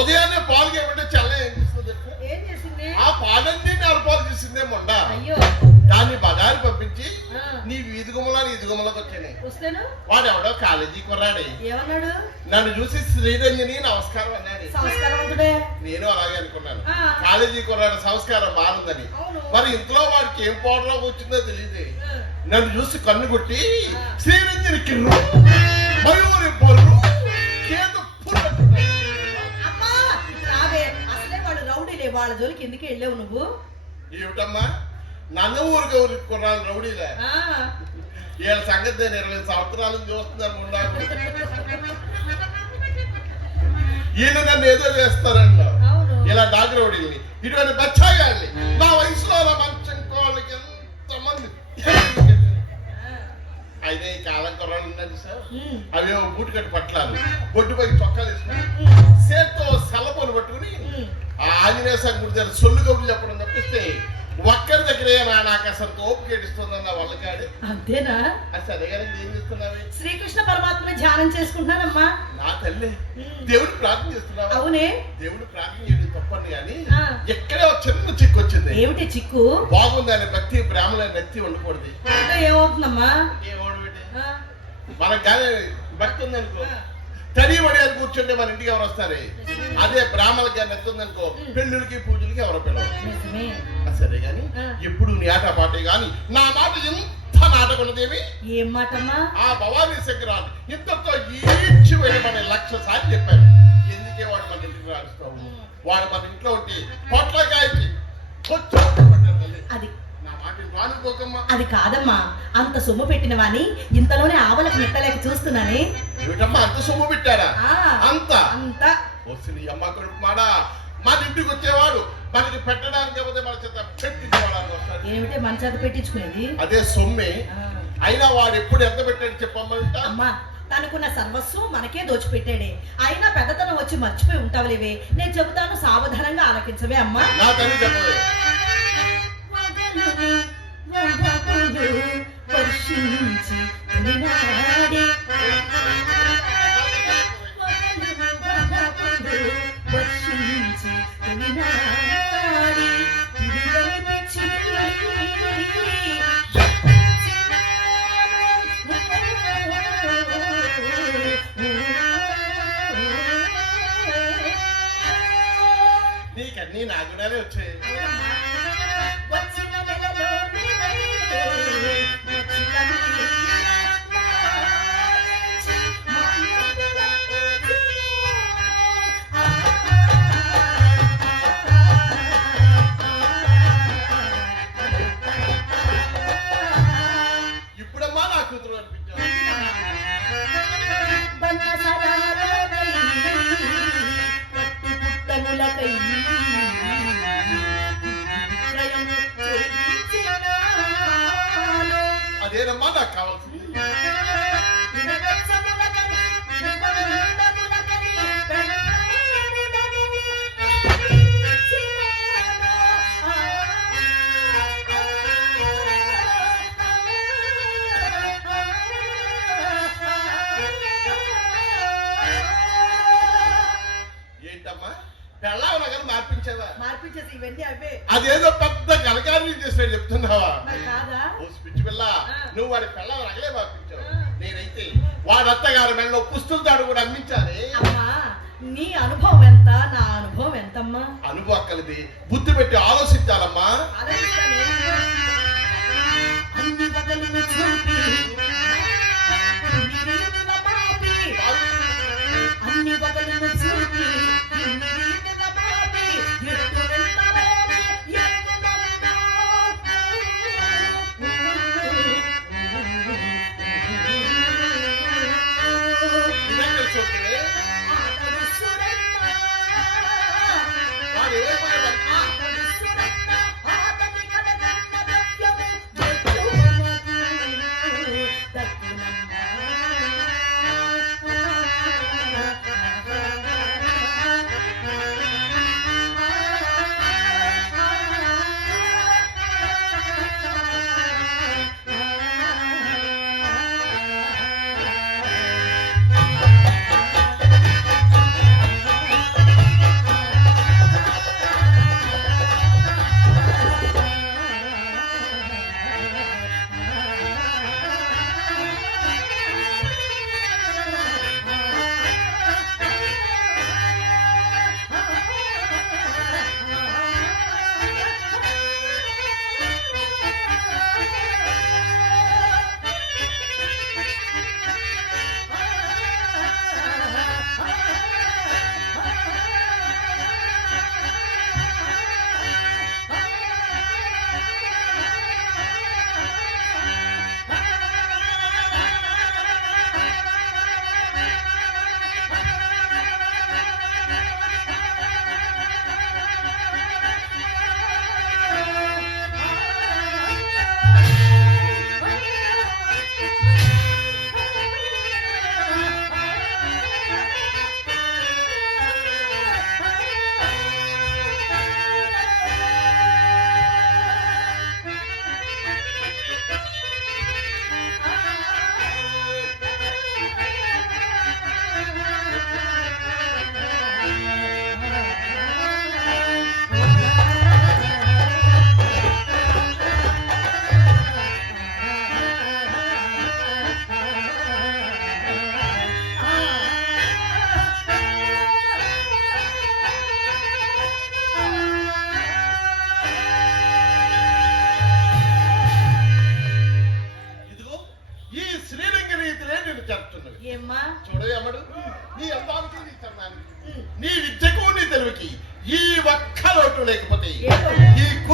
ఉదయాన్నే పాలు కేమంటే చల్ల ఏం చేస్తుంది? ఏం చేసింది? ఆ పాలన్నీ నరపాలు చేసిందే మొండ. అయ్యో, దాన్ని బజారు పంపించి ఆ, నీ వీధి గుమ్మలోకి వచ్చాయి. వస్తేను వాడు ఎవడో కాలేజీ కుర్రాడే ఏమన్నాడు? నన్ను చూసి శ్రీరంజని నమస్కారం అన్నాడు. సంస్కారవంతుడే. నేను అలాగే అనుకున్నాను. ఆ, కాలేజీ కుర్రాడు సంస్కారం బాగుందని. అవును. మరి ఇంట్లో వాడికి ఏం పౌడర్ వచ్చిందో తెలియదు. ఆ, నన్ను చూసి కన్ను కొట్టి ఆ. శ్రీరంజని కిర్రు మయూరి బొర్రు కేతు పుర్రు. అమ్మా ఇటు రావే. అసలే వాడు రౌడీలే, వాళ్ళ జోలికి ఎందుకు వెళ్ళావు నువ్వు? ఏమిటమ్మా నన్ను ఊరికి కుర్రాలు రౌడీలే. ఆ, వీళ్ళ సంగతి నేను 20 సంవత్సరాల నుంచి చూస్తున్నాను. ఉండాలి వీళ్ళు నన్ను ఏదో చేస్తారంట. అవును. ఇలా డాక్టర్ రౌడీల్ని ఇటువంటి బచ్చాగాళ్ళని నా వయసులో అలా మంచం కోళ్ళకి ఎంతమంది అయితే ఈ కాలం కుర్రాలు ఉన్నది సార్. ఉమ్, అవేమో బూటు కట్టి పట్లాలు బొడ్డు పై చొక్కాలు వేసుకుని చేత్తో సెల్లపోను పట్టుకుని ఉమ్. ఆ ఆంజనేయ స్వామి గుడి దగ్గర సొల్లు కబుర్లు చెప్పడం తప్పిస్తే ఒక్కరి దగ్గరే నాకు అసలు తోపు కేటిస్తుందన్న వాళ్ళ కాడు. అంతేనా? సరే కానీ ఏం చేస్తున్నావే? శ్రీకృష్ణ పరమాత్మ ధ్యానం చేసుకుంటున్నానమ్మా. నా తల్లి ఉమ్, దేవుడు ప్రార్థన చేస్తున్నావా? అవునే. దేవుడు ప్రార్థన చేయడం తప్పని కానీ ఆ. ఎక్కడే ఒక చిన్న చిక్కు వచ్చింది. ఏమిటి చిక్కు? బాగుందని భక్తి బ్రాహ్మణ నెత్తి ఉండకూడదు. అంటే ఏమవుతుందమ్మా? ఆ, మనకు కానీ భక్తి ఉందనుకో తడి వడియాలు కూర్చుంటే మన ఇంటికి ఎవరు వస్తారు? అదే బ్రాహ్మణులకి కానీ నెత్తి ఉందనుకో పెళ్ళిళ్ళకి పూజలకి ఎవరో పిల్లలు. నిజమే. సరే గాని ఆ. ఎప్పుడు నీ ఆట పాటే గాని నా మాట ఎంత నాటకున్నదేమి? ఏం మాటమ్మా? ఆ భవానీ శంకరాలు ఇంతతో ఈడ్చి వెళ్ళమని 1,00,000 సార్లు చెప్పారు. ఎందుకే వాడు మన ఇంటికి రాస్తావు? వాడు మన ఇంట్లో ఉంటే పొట్లకాయకి అది నా మాట రానుకోకమ్మా. అది కాదమ్మా, అంత సొమ్ము పెట్టిన వాణ్ణి ఇంతలోనే ఆవలకు నెట్టలేక చూస్తున్నానే. ఏమిటమ్మా అంత సొమ్ము పెట్టారా? ఆ, అంత అంత వస్తుంది అమ్మ కొడుకు మాడా. మన ఇంటికి వచ్చేవాడు మనకి పెట్టడానికి కాకపోతే మన చేత పెట్టించుకోవడానికి వస్తాడు. ఏమిటే మన చేత పెట్టించుకునేది? అదే సొమ్మే. ఆ, అయినా వాడు ఎప్పుడు ఎంత పెట్టాడు చెప్పమ్మంట. అమ్మా తనకున్న సర్వస్వం మనకే దోచిపెట్టాడే. అయినా పెద్దతనం వచ్చి మర్చిపోయి ఉంటావులేవే. నేను చెబుతాను, సావధానంగా ఆలకించవే అమ్మా. నా తల్లి చెప్పవే. వర్షించి తొలినాడే, వర్షించి తొలినాడే, తిరుగలిచి నీకన్నీ నా గుణాలే వచ్చాయి. వచ్చిన నెలలో ఇప్పుడమ్మా నా కూతురు అనిపించావు. అదేనమ్మా నాకు కావాల్సింది. ఏంటమ్మా పెళ్ళావు నగలు మార్పించావా? మార్పించేసి ఇవన్నీ అవే. అదేదో పెద్ద గలకార్యం చేసాడు చెప్తున్నావా? మరి కాదా? ఓ పిచ్చి పిల్ల, నువ్వు వాడి పెళ్ళావు నగలే మార్పించావు. నేనైతే వాడి అత్తగారి మెడలో పుస్తుల తాడు కూడా అమ్మించాలి. అమ్మా నీ అనుభవం ఎంత, నా అనుభవం ఎంతమ్మా? అనుభవం కలిది బుద్ధి పెట్టి ఆలోచించాలమ్మా. ఆలోచిస్తానే. అన్ని బదులు చూపి అన్ని బదులు చూపి వాడు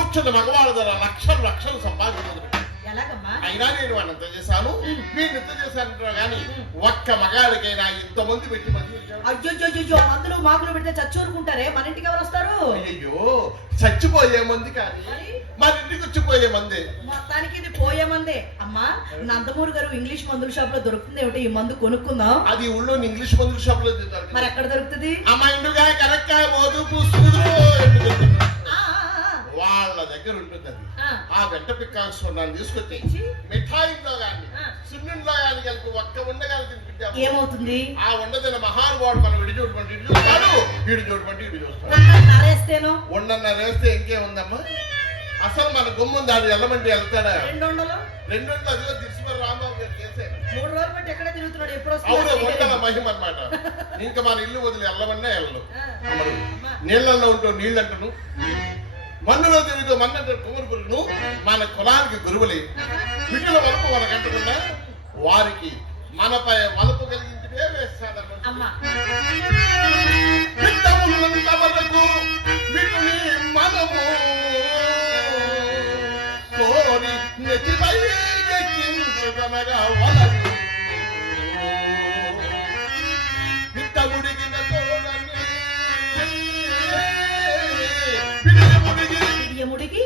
కూర్చున్న మగవాళ్ళ ద్వారా లక్షలు లక్షలు సంపాదించదు. ఎలాగమ్మా? అయినా నేను వాడిని ఎంత చేశాను, మీరు ఎంత చేశానంటారు కానీ ఒక్క మగాడికైనా ఇంతమంది పెట్టి మంది అయ్యో మందులు మాకులు పెడితే చచ్చూరుకుంటారే, మన ఇంటికి ఎవరు వస్తారు? అయ్యో చచ్చిపోయే మంది కానీ మన ఇంటికి వచ్చిపోయే మంది. మొత్తానికి ఇది పోయే మందే. అమ్మా నందమూరి గారు ఇంగ్లీష్ మందుల షాప్ లో దొరుకుతుంది ఏమిటి ఈ మందు కొనుక్కుందాం. అది ఊళ్ళో ఇంగ్లీష్ మందుల షాప్ లో మరి ఎక్కడ దొరుకుతుంది? అమ్మ ఇండుగా కరెక్ట్ మోదు పూసుకుదు వాళ్ళ దగ్గర ఉంటుంది. అది ఆ వెంట పిక్కాల్సుకున్నాను తీసుకొచ్చి మిఠాయిలో కానీ సున్నుండలో కానీ కలిపి ఒక్క ఉండగాలి తినిపించాము. ఏమవుతుంది? ఆ ఉండదిన మహానుభావుడు మనం ఇడి చూడమంటే ఇడి చూస్తాడు, ఇడి చూడమంటే ఇడి చూస్తాడు. ఉండన్న వేస్తే ఇంకేముందమ్మా, అసలు మన గుమ్మం దాడు వెళ్ళమంటే వెళ్తాడా? రెండు అదిలో దిశమరి రాంబాబు గారు చేశారు. 3 రోజులు బట్టి ఎక్కడ తిరుగుతున్నాడు, ఎప్పుడు అవును వంటల మహిమ అన్నమాట. ఇంకా మన ఇల్లు వదిలి వెళ్ళమన్నా వెళ్ళను. నీళ్ళల్లో ఉంటూ నీళ్ళంటను, మన్నులో తిరుగుతూ మన్నంటారు కుమరుపురును. మన కులానికి గురువులే విటుల వరకు మనకంటకుండా వారికి మనపై వలపు కలిగించే వేస్తాడన్నమాట. వరకు విటుని మనము కోరి నెతిపై ఎక్కించుకొనగా వలదు విట్టముడిగిన తోడని ముడికి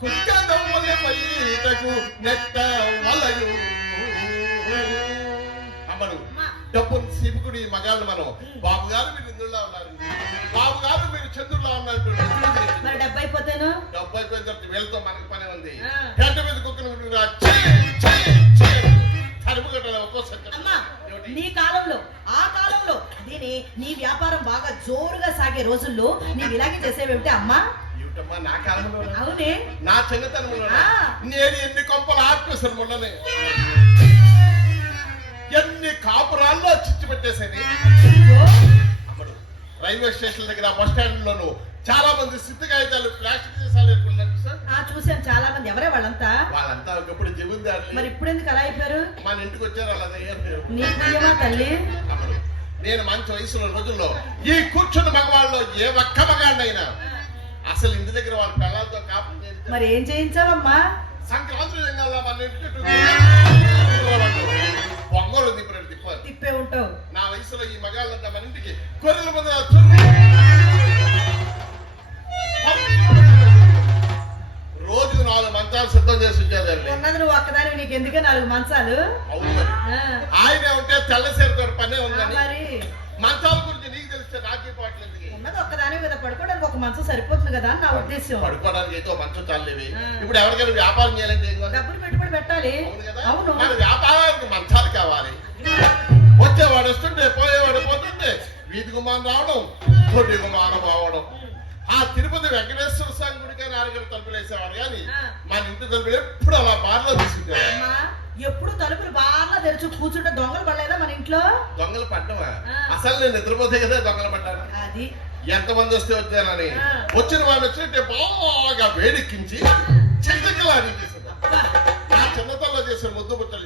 కుక్కదమ్మలపైటకు నెట్ట వలయు. అమ్మడు డబ్బును సిపుకుడి మగాళ్ళు మనం బాబు గారు మీరు ఇందులో ఉన్నారు, బాబు గారు మీరు చంద్రుల్లో ఉన్నారు. మరి డబ్బు అయిపోతాను, డబ్బు అయిపోయిన తర్వాత వీళ్ళతో మనకు పని ఉంది. ఆ. గంట మీద కుక్కను తరుపు కట్టాలి ఒక్కోసారి. నీ కాలంలో ఆ కాలంలో నీ వ్యాపారం బాగా జోరుగా సాగే రోజుల్లో నీవు ఇలాగే చేసేవేమిటి అమ్మా? నా కాలంలో అవునే, నా చిన్నతనంలో నేను ఎన్ని కొంపలు ఆర్పేశాను మొన్ననే, ఎన్ని కాపురాల్లో చిచ్చు పెట్టేసేది. అప్పుడు రైల్వే స్టేషన్ దగ్గర బస్ స్టాండ్ లోను చాలా మంది సిద్ధ కాగితాలు ప్లాస్టిక్ సీసాలు ఏర్పడినారు సార్. చూసాను చాలా మంది. ఎవరే వాళ్ళంతా? వాళ్ళంతా ఒకప్పుడు జమీందారులు. మరి ఇప్పుడు ఎందుకు అలా అయిపోయారు? మన ఇంటికి వచ్చారు అలా అయ్యారు. నీ ప్రియమా తల్లి? అప్పుడు నేను మంచి వయసులో రోజుల్లో ఈ కూర్చున్న మగవాళ్ళలో ఏ ఒక్క మగాడినైనా అసలు ఇంటి దగ్గర వాళ్ళ పిల్లలతో కాపురం చేయించారు. మరి ఏం చేయించావమ్మా? సంక్రాంతి రంగాల్లో మన ఇంటికి పొంగలు తిప్పే ఉంటావు. నా వయసులో ఈ మగాళ్ళంతా మన ఇంటికి గొర్రెల మంది రోజు 4 మంచాలు సిద్ధం చేసి వచ్చేదండి. ఉన్నది నువ్వు ఒక్కదాని, నీకు ఎందుకే 4 మంచాలు? ఆయన ఉంటే తెల్లసేరుతో పనే ఉందని. మరి మంచాల గురించి నీకు తెలిస్తే నాకే పాటలేదు. ఉన్నది ఒక్కదాని మీద పడుకోవడానికి ఒక మంచం సరిపోతుంది కదా అని నా ఉద్దేశం. పడుకోవడానికి అయితే మంచం చాలేవి. ఇప్పుడు ఎవరికైనా వ్యాపారం చేయాలంటే డబ్బులు పెట్టుబడి పెట్టాలి. అవును, మన వ్యాపారానికి మంచాలు కావాలి. వచ్చేవాడు వస్తుంటే పోయేవాడు పోతుంటే వీధి గుమానం రావడం, తొట్టి గుమానం రావడం. ఆ తిరుపతి వెంకటేశ్వర స్వామి గుడికి 4 తలుపులు వేసేవాడు కానీ మన ఇంటి తలుపులు ఎప్పుడు అలా బార్లో తీసుకుంటారు. ఎప్పుడు తలుపులు బాగా తెరుచు కూర్చుంటే దొంగలు పడలేదా మన ఇంట్లో? దొంగలు పడ్డమా? అసలు నేను నిద్రపోతే కదా దొంగలు పడ్డాను. అది ఎంతమంది వస్తే వచ్చానని వచ్చిన వాళ్ళు వచ్చినట్టే బాగా వేడెక్కించి చిన్నకలాడి చేసేది. నా చిన్నతల్లో చేసిన ముద్దు బుట్టలు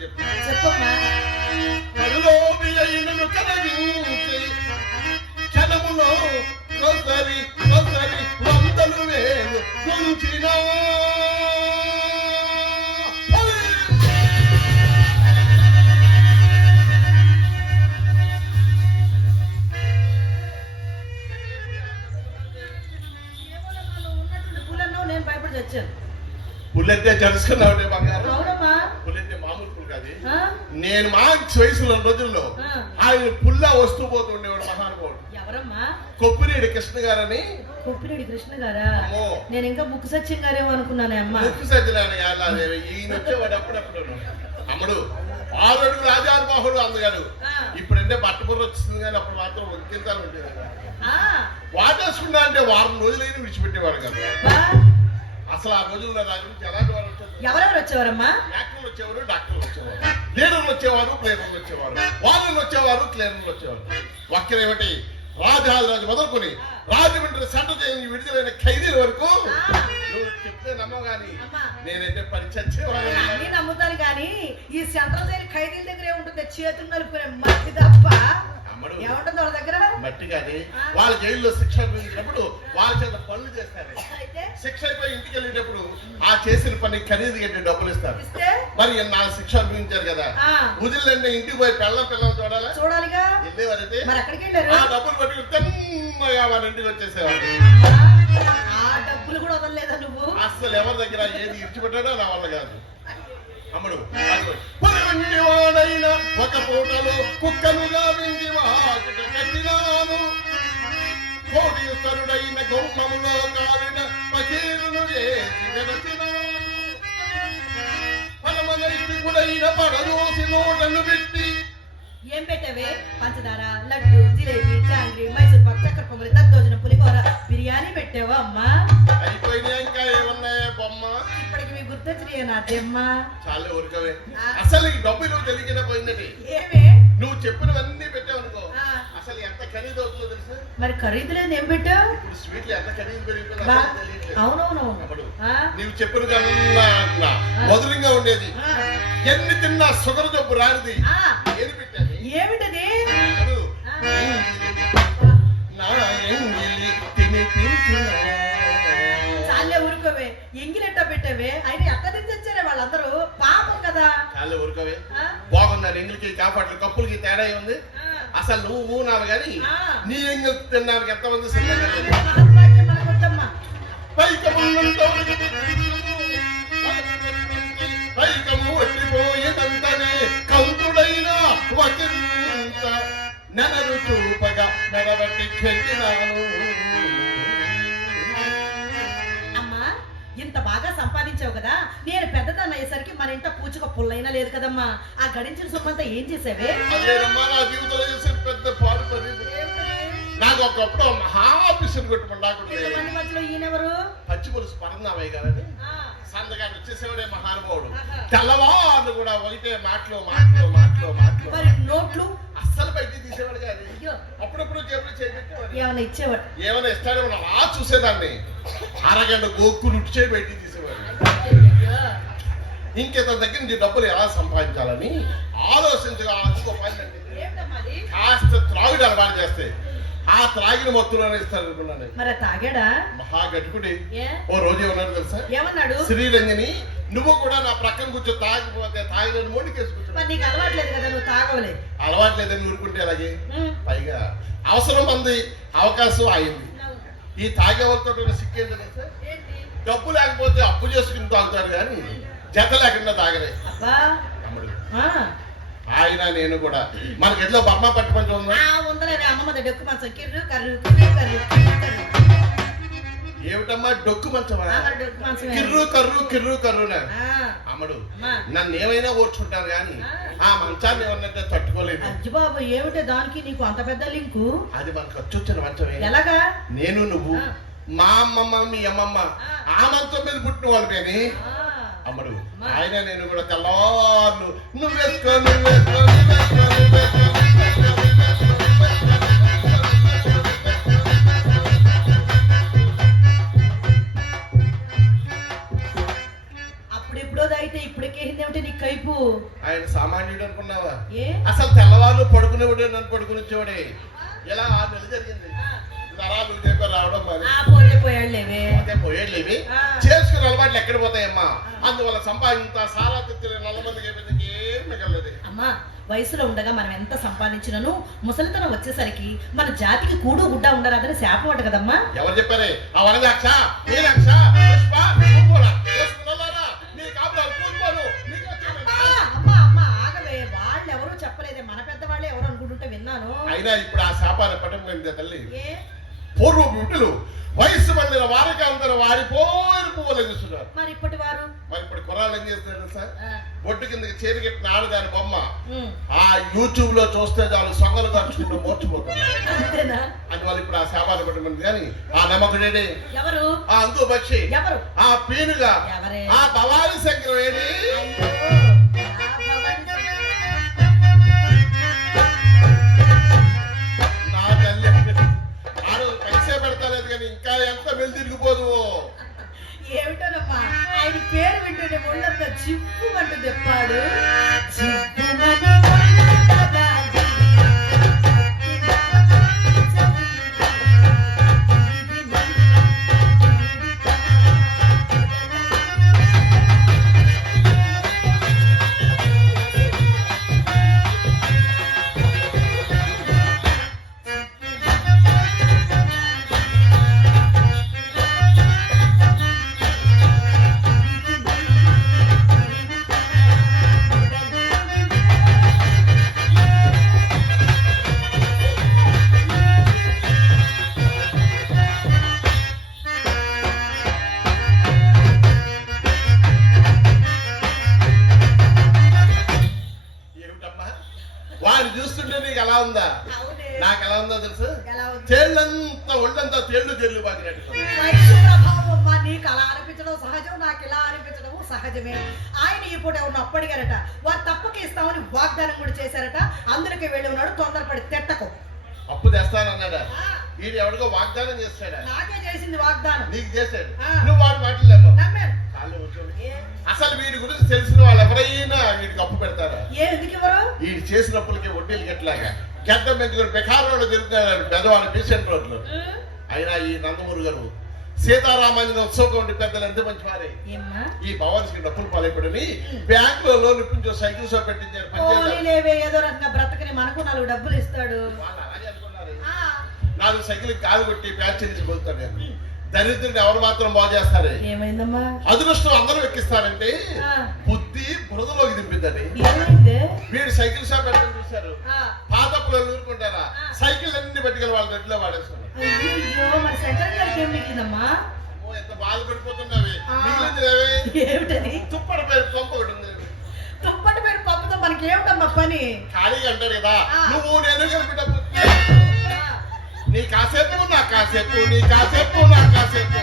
చెప్పమ్మా. క్షణములో కొసరి కొసరి వందలు వేలు గుంచినా నేను భయపడి వచ్చాను. పుల్లెట్టే జరుచుకున్నావు బంగారు. అవునమ్మా, పుల్లెట్టే మామూలు పుల్ కాదు. నేను మా వయసులో రోజుల్లో ఆయన పుల్ల వస్తూ పోతుండేవాడు మహానుభావుడు. ఎవరమ్మా? కొప్పినేడి కృష్ణ గారని. కొప్పినేడి కృష్ణ గారా? నేను ఇంకా ముక్కు సత్యం గారేమో అనుకున్నానే అమ్మా. ముక్కు సత్యనారాయణ గారు ఈయన వచ్చేవాడు అప్పుడప్పుడు. అమ్మడు 6 అడుగులు రాజానుబాహుడు అందగాడు. ఇప్పుడంటే బట్టపుర్ర వచ్చింది కానీ అప్పుడు మాత్రం ఒంకింతాలు ఉండేది. వాటేసుకున్నా అంటే వారం రోజులైనా విడిచిపెట్టేవాడు కదా. అసలు ఆ రోజుల్లో నా గురించి ఎలాంటి వారు వచ్చారు? ఎవరెవరు వచ్చేవారమ్మా? యాక్టర్లు వచ్చేవారు, డాక్టర్లు వచ్చేవారు, లీడర్లు వచ్చేవారు, ప్లేయర్లు వచ్చేవారు, వాళ్ళు వచ్చేవారు, క్లీనర్లు వచ్చేవారు. ఒక్కరేమిటి రాజారాజు మొదలుకొని రాజమండ్రి సెంటర్ జైలు విడుదలైన ఖైదీల వరకు నువ్వు చెప్తే నమ్మవు గాని నేనైతే పరిచయం నమ్ముతాను కానీ ఈ సెంట్రల్ జైలు ఖైదీల దగ్గరే ఉంటుంది. చేతులు నలుపుకునే మట్టి తప్ప. అమ్మడు ఏముంటుంది వాళ్ళ దగ్గర మట్టి కాదు. వాళ్ళ జైల్లో శిక్ష అనుభవించినప్పుడు వాళ్ళ చేత పనులు చేస్తారు. అయితే శిక్ష అయిపోయి ఇంటికి వెళ్ళేటప్పుడు ఆ చేసిన పని ఖరీదు కట్టి డబ్బులు ఇస్తారు. ఇస్తే మరి నా శిక్ష అనుభవించారు కదా, ఆ, వదిలేండి ఇంటికి పోయి పిల్లలు చూడాలా? చూడాలిగా. వెళ్ళేవారైతే మరి ఎక్కడికి వెళ్ళారు? ఆ డబ్బులు పట్టుకుని తిన్నగా వాళ్ళ ఇంటికి వచ్చేసేవారు. ఆ డబ్బులు కూడా వదలలేదా నువ్వు? అసలు ఎవరి దగ్గర ఏది ఇచ్చిపెట్టాడో నా వల్ల కాదు. అమ్మడు వాడైనా ఒక పూటలో కుక్కలుగా వింది వాకిట కట్టినాను, కోటీశ్వరుడైన గౌమములో కాలిన పకీరును వేసి వెరసినాను, పరమనైతికుడైన పడదోసి నోటను పెట్టి. ఏం పెట్టావే? పంచదార, లడ్డు, జిలేబీ, జాంగ్రీ, మైసూర్ పాక్, చక్కెర పొంగలి, దద్దోజనం, పులిహోర, బిర్యానీ పెట్టావా అమ్మా? అయిపోయినా ఇంకా ఏమన్నాయా బొమ్మ? ఇప్పటికి మీ గుర్తొచ్చినాయా నా తెమ్మా? చాలా ఊరికవే. అసలు ఈ డబ్బు నువ్వు తెలియకుండా పోయిందటి. ఏమే? నువ్వు చెప్పినవన్నీ పెట్టావనుకో, ఆ, అసలు ఎంత ఖరీదు అవుతుందో తెలుసా? మరి ఖరీదు లేదు ఏం పెట్టావు? ఇప్పుడు స్వీట్లు ఎంత ఖరీదు పెరిగిపోయిందో బా, అసలు తెలియట్లేదు. అవునవును. అప్పుడు ఆ, నీవు చెప్పిన కన్నా మధురంగా ఉండేది. ఆ, ఎన్ని తిన్నా షుగర్ జబ్బు రానిది. ఆ, ఏది పెట్టాను? ఏమిటది? అప్పుడు ఆ, నా ఎంగిలి తినిపించిన. చాలే ఊరుకోవే. ఎంగిలెట్ట పెట్టావే? అయినా ఎక్కడి నుంచి వచ్చారే వాళ్ళందరూ? పాపం కదా. చాలా ఊరుకోవే. ఆ, బాగున్నాను ఎంగిలికి కాపాట్లు కప్పులకి తేడా ఉంది. ఆ, అసలు నువ్వు ఊనావు కానీ ఆ. నీ ఎంగిల్ తినడానికి ఎంతమంది సిద్ధంగా లేరు. మహత్వాక్యం మనకొద్దమ్మా. పైకము వట్టిపోయేదంతనే కంకుడైన వకింత నెనరు చూపగా మెడబట్టి చెందినాను. అమ్మా, ఇంత బాగా సంపాదించావు కదా, నేను పెద్దదాన్ని అయ్యేసరికి మన ఇంట పూచుక పుల్లైనా లేదు కదమ్మా. ఆ గడించిన సొమ్మంతా ఏం చేసావే? అదేనమ్మా నా జీవితంలో చేసిన పెద్ద పాడు పని. నాకు ఒకప్పుడు మహా ఆఫీసులు పెట్టుకున్నాడు. ఇంతమంది మధ్యలో ఈయనెవరు? పచ్చి పులుసు పరందామయ్య గారని ఆ, సంతగాడు వచ్చేసేవాడే మహానుభావుడు. ఆహా. తెల్లవాళ్ళు కూడా ఒకటే మాటలు. మరి నోట్లు? అస్సలు బయటికి తీసేవాడు కానీ అయ్యో, అప్పుడప్పుడు జేబులు చేపెట్టేవాడు. ఏమైనా ఇచ్చేవాడు? ఏమైనా ఇస్తాడో అలా చూసేదాన్ని. అరగంట గోక్కు రుచి బయటికి తీసేవాడు. అయ్యో. ఇంకేత దగ్గర నుంచి డబ్బులు ఎలా సంపాదించాలని ఆలోచించగా ఇంకో పని అంటే ఏంటమ్మా అది? కాస్త త్రాగుడు అలవాటు చేస్తే ఆ త్రాగిన మొత్తంలోనే ఇస్తాడు అనుకున్నాను. మరి తాగాడా? మహా గట్టుకుడి. ఏ? ఓ రోజు ఏమన్నాడు తెలుసా? ఏమన్నాడు? శ్రీరంజని నువ్వు కూడా నా ప్రక్కన కూర్చో తాగిపోతే తాగిన మోడికేసి కూర్చో. మరి నీకు అలవాట్లేదు కదా, నువ్వు తాగవలే. అలవాటు లేదని ఊరుకుంటే అలాగే. ఉమ్. పైగా అవసరం అంది, అవకాశం అయింది. ఈ తాగేవాళ్ళతో సిక్కేంటి తెలుసా? ఏంటి? డబ్బు లేకపోతే అప్పు చేసుకుని తాగుతారు కానీ జత లేకుండా తాగలే. అబ్బా. అమ్మడు ఆ, ఆయన నేను కూడా మనకి ఎట్లా బొమ్మ పట్టు పంచం ఉందా? ఉందలే అమ్మమ్మ డొక్కు మంచం. కిర్రు కర్రు కిర్రు కర్రు కిర్రు కర్రు. ఏమిటమ్మా డొక్కు మంచమా? ఆ, మరి డొక్కు మంచమే. కిర్రు కర్రునా? ఆ, అమ్మడు అమ్మా. నన్ను ఏమైనా ఓర్చుకుంటాను కానీ ఆ మంచాన్ని ఏమన్నట్టే తట్టుకోలేదు. అజ్జి బాబు, ఏమిటే దానికి నీకు అంత పెద్ద లింకు? అది మనకు ఖర్చు వచ్చిన మంచమే. ఎలాగా? నేను నువ్వు ఆ. మా అమ్మమ్మ మీ అమ్మమ్మ ఆ మంచం మీద పుట్టిన వాళ్ళు కానీ ఆ, అమ్మడు అమ్మా. ఆయన నేను కూడా తెల్లారు నువ్వెత్తుకో అప్పుడెప్పుడో అయితే ఇప్పటికేంది ఏమిటి నీకు కైపు? ఆయన సామాన్యుడు అనుకున్నావా? ఏ? అసలు తెల్లవాళ్ళు పడుకునేవాడే నన్ను పడుకుని వచ్చేవాడే. ఇలా 6 నెలలు జరిగింది. నరాలు చెప్పి రావడం మరి ఆ, పోతే పోయాడులేవే. అదే పోయేట్లేవి. ఆ. చేసుకున్న అలవాట్లు ఎక్కడ పోతాయమ్మా? అందువల్ల సంపాదింత సారా తెచ్చిన నల్లమంది చెప్పింది ఏం మిగలలేదు. అమ్మా, వయసులో ఉండగా మనం ఎంత సంపాదించినను ముసలితనం వచ్చేసరికి మన జాతికి కూడు గుడ్డ ఉండరాదని శాపం అంట కదమ్మా. ఎవరు చెప్పారే? ఆ వరదాక్ష మీనాక్ష పుష్ప కుంకుమ చేసుకున్నారా? నీ కాపురాలు కూలిపోను. నీకు వచ్చేమన్నా? అమ్మా అమ్మా ఆగవే. వాళ్ళు ఎవరు చెప్పలేదే, మన పెద్దవాళ్ళే ఎవరు అనుకుంటుంటే విన్నాను. అయినా ఇప్పుడు ఆ శాపాన్ని పట్టం తల్లి. ఏ? పూర్వ బిడ్డలు వయస్సు మందిన వారికి అందరూ వారిపోయిన పువ్వులు చూస్తున్నారు. మరి ఇప్పటి వారు? మరి ఇప్పుడు కుర్రాళ్ళు ఏం చేస్తారు సార్? ఆ, బొట్టు కిందకి చేరికెట్టిన ఆడదాని బొమ్మ ఉమ్, ఆ యూట్యూబ్ లో చూస్తే చాలు సొంగలు ఖర్చుకుంటూ మోర్చిపోతున్నారు. అంతేనా? అందువల్ల ఇప్పుడు ఆ శాపాన్ని పట్టమంది కానీ ఆ నమ్మకుడేడి, ఎవరు? ఆ అందు పక్షి, ఎవరు? ఆ పీనుగా, ఎవరే? ఆ భవాని శంకరం ఏడి. అయ్యో, ఆ భవాని నా తల్లి ఆడు పైసే పెడతాలేదు కానీ ఇంకా ఎంత మెల్లి తిరిగిపోదు. ఏమిటోనమ్మా, ఆయన పేరు వింటూనే ఒళ్ళంతా జిప్పు అంటూ తెప్పాడు. జిప్పుమని ఒళ్ళంతా బాగి, ఒళ్ళంతా తేళ్లు జల్లు బాగినట్టు వయసు ప్రభావం అమ్మా, నీకు అలా అనిపించడం సహజం, నాకు ఇలా అనిపించడం సహజమే. ఆయన ఈ పూట ఎవరిని అప్పడిగారట, వారు తప్పక ఇస్తామని వాగ్దానం కూడా చేశారట. అందులోకి వెళ్ళి ఉన్నాడు, తొందరపడి తిట్టకు. అప్పు తెస్తానన్నాడా? వీడు ఎవరికో వాగ్దానం చేస్తాడా? నాకే చేసింది వాగ్దానం. నీకు చేశాడు, నువ్వు వాడు మాట్లాడలేవు. నమ్మాను. అసలు వీడి గురించి తెలిసిన వాళ్ళు ఎవరైనా వీడికి అప్పు పెడతారా? ఎందుకు ఇవ్వరు? వీడు చేసినప్పటికీ వడ్డీలు ఎట్లాగా గడ్డం పెంచుకుని బెకారోళ్ళు తిరుగుతున్నారు పెద్దవాళ్ళు బీసెంట్ రోడ్లు. అయినా ఈ నందమూరి గారు సీతారామాంజన ఉత్సవం ఉండి పెద్దలు ఎంత మంచి వారే. ఈ భవన్స్ కి డబ్బులు పాలైపడని బ్యాంక్ లో లోన్ ఇప్పించో సైకిల్ షాప్ పెట్టించారు. ఏదో రకంగా బ్రతకని మనకు 4 డబ్బులు ఇస్తాడు. అలాగే అనుకున్నారు. 4 సైకిల్ కాలు కొట్టి ప్యాచ్ చేసి పోతాడు. దరిద్రుడిని ఎవరు మాత్రం బాగు చేస్తారు? ఏమైందమ్మా? అదృష్టం అందరూ ఎక్కిస్తారంటే బుద్ధి బురదలోకి దింపిద్దని వీడు సైకిల్ షాప్ పెట్టని చూశారు. పాత పిల్లలు ఊరుకుంటారా? సైకిల్ అన్ని పట్టుకెళ్ళి వాళ్ళ రెడ్లో వాడేస్తున్నారు. ఎంత బాధపడిపోతున్నావి. ఏమిటది? తుప్పటి పేరు పంప ఒకటి ఉంది. తుప్పటి పేరు పంపుతో మనకి ఏమిటమ్మా పని? ఖాళీగా అంటారు కదా, నువ్వు నేను కలిపి డబ్బు నీ కాసేపు నా కాసేపు, నీ కాసేపు నా కాసేపు.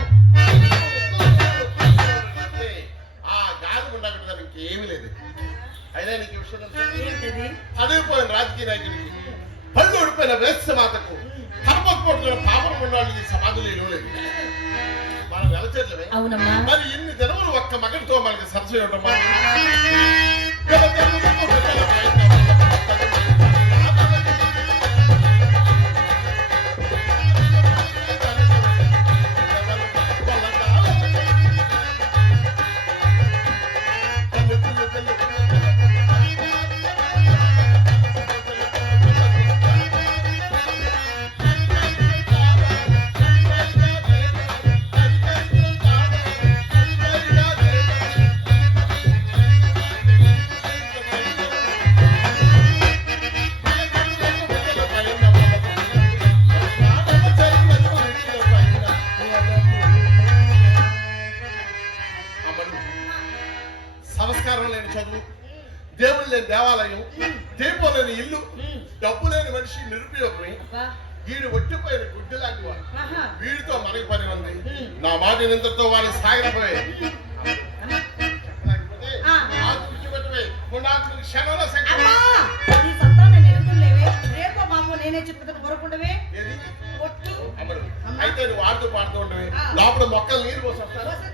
ఆ గాలి ఉండకుండా దానికి ఏమీ లేదు. అయినా నీకు విషయం చదివిపోయిన రాజకీయ నాయకుడికి, పళ్ళు ఓడిపోయిన వేస్త మాతకు, కర్మకోటున్న పాపం ఉండాలి సమాధులు ఇవ్వలేదు. మనం వెలచేట్లమే. మరి ఇన్ని దినములు ఒక్క మగడితో మనకి సరస ఇవ్వటమా? సంస్కారం లేని చదువు, దేవుడు లేని దేవాలయం, దీపం లేని ఇల్లు, డబ్బు లేని మనిషి నిరుపయోగమే. వీడు ఒట్టిపోయిన గుడ్డి లాంటి వాడు. వీడితో మనకి పని ఉంది. నా మాట నింతతో వాళ్ళు సాగిపోయే నేనే చెప్తాను కొరకుండవే. అయితే నువ్వు ఆడుతూ పాడుతూ ఉండవే. లోపల మొక్కలు నీరు పోసి వస్తాను.